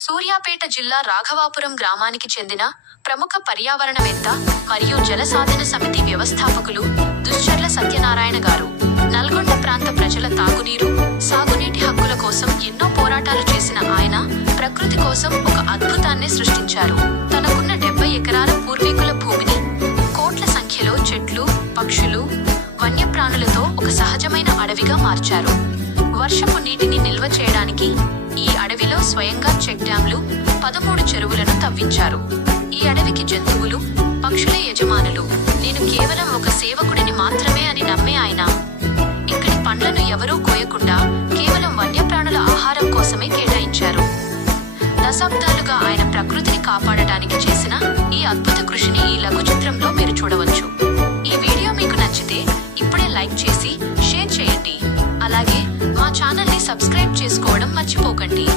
సూర్యాపేట జిల్లా రాఘవాపురం గ్రామానికి చెందిన ప్రముఖ పర్యావరణవేత్త మరియు జల సాధన సమితి వ్యవస్థాపకులు దుశ్చర్ల సత్యనారాయణ గారు నల్గొండ ప్రాంత ప్రజల తాగునీరు, సాగునీటి హక్కుల కోసం ఎన్నో పోరాటాలు చేసిన ఆయన ప్రకృతి కోసం ఒక అద్భుతాన్ని సృష్టించారు. తనకున్న 70 ఎకరాల పూర్వీకుల భూమిని కోట్ల సంఖ్యలో చెట్లు, పక్షులు, వన్యప్రాణులతో ఒక సహజమైన అడవిగా మార్చారు. వర్షపు నీటిని నిల్వ చేయడానికి ఈ అడవిలో స్వయంగా చెక్ డ్యాంలు, 13 చెరువులను తవ్వించారు. ఈ అడవికి జంతువులు, పక్షుల యజమానులు. నేను కేవలం ఒక సేవకుడిని మాత్రమే అని నమ్మే ఆయన ఇక్కడి పండ్లను ఎవరూ కోయకుండా కేవలం వన్యప్రాణుల ఆహారం కోసమే కేటాయించారు. దశాబ్దాలుగా ఆయన ప్రకృతిని కాపాడటానికి చేసిన ఈ అద్భుత కృషిని ఈ లఘు చిత్రంలో మీరు చూడవచ్చు. ఈ వీడియో మీకు నచ్చితే ఇప్పుడే లైక్ చేసి షేర్ చేయండి. అలాగే మా ఛానల్ని సబ్స్క్రైబ్ చేసుకోవడం మర్చిపోకండి.